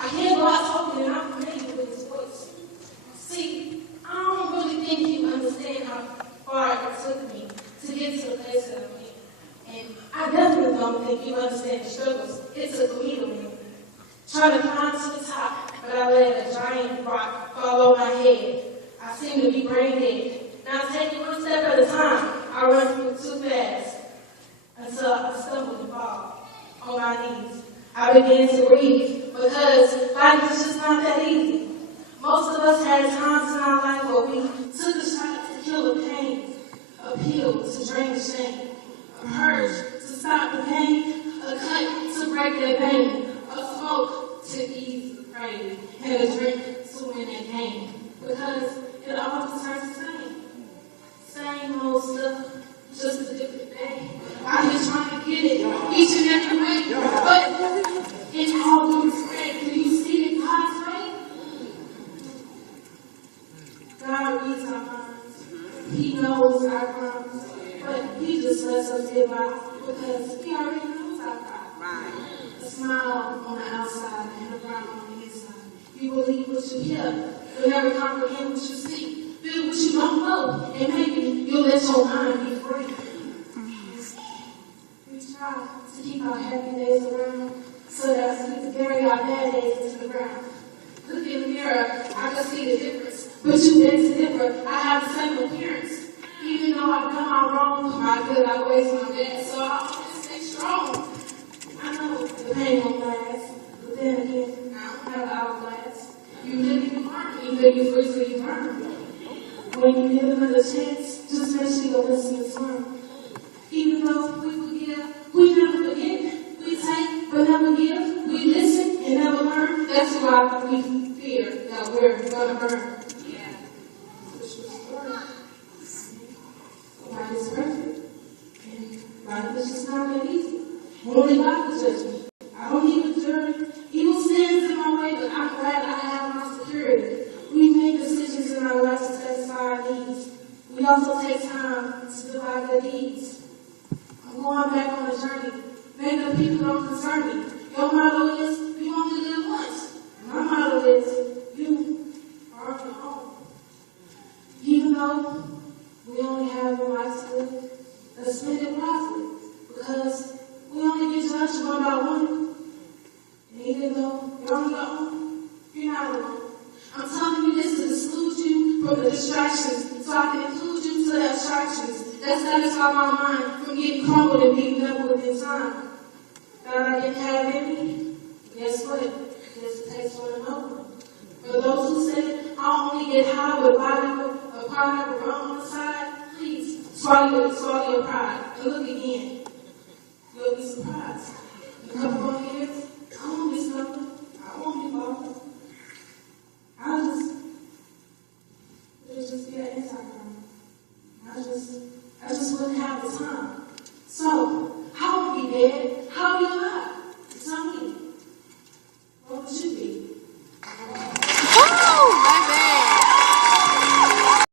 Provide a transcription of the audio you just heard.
I hear God talking and I'm familiar with his voice. See, I don't really think you understand how far it took me to get to the place that I'm in. And I definitely don't think you understand the struggles it took me to win. Trying to climb to the top, but I let a giant rock fall over my head. I seem to be brain dead. Now taking one step at a time, I run through too fast until I stumble and fall on my knees. I began to breathe because life is just not that easy. Most of us had times in our life where we took a shot to kill the pain, a pill to drain the shame, a purge to stop the pain, a cut to break that vein, a smoke to ease the pain, and a drink to win that game. Because it all just turns the same. Same old stuff, just a different day. I'm just trying to get it each and every way. But in all due respect, do you see it God's way? God reads our minds. He knows our crimes. But he just lets us get by because he already knows our crimes. A smile on the outside and a frown on the inside. You believe what you hear, you'll never comprehend what you see. Feel what you don't know, and maybe you'll let your mind be free. We try to keep our happy days around so that we can bury our bad days into the ground. Look in the mirror, I can see the difference. But you beg to differ, I have the same appearance. Even though I've done my wrong, for my good outweighs my bad, so I'll just stay strong. I know the pain won't last, but then again, I don't have an hourglass. You live and you learn, even you freeze or you burn. When you give another chance, just make sure you listen and learn. Even though we forgive, we never forget. We take but never give. We listen and never learn. That's why we fear that we're going to burn. Yeah. Life is perfect. And life is just not that easy. Only God can judge me. I don't need a jury. Evil stands in my way, but I'm glad I have my security. We make decisions in our lives to satisfy our needs. We also take time to divide the deeds. I'm going back on a journey. Maybe the people don't concern me. Your motto is, you only live once. My motto is, you are on your own. Even though we only have one life to live, let's spend it wisely. Because we only get judged one by one. And even though you're on your own, you're not alone. I'm telling you this to exclude you from the distractions, so I can include you to the abstractions that satisfy my mind from getting crumbled and beaten up within time. God, I didn't have any. Guess what? There's a taste for another one. For those who said, I only get high with a pineapple rum on the side, please swallow your pride and look again. You'll be surprised. In a couple more years,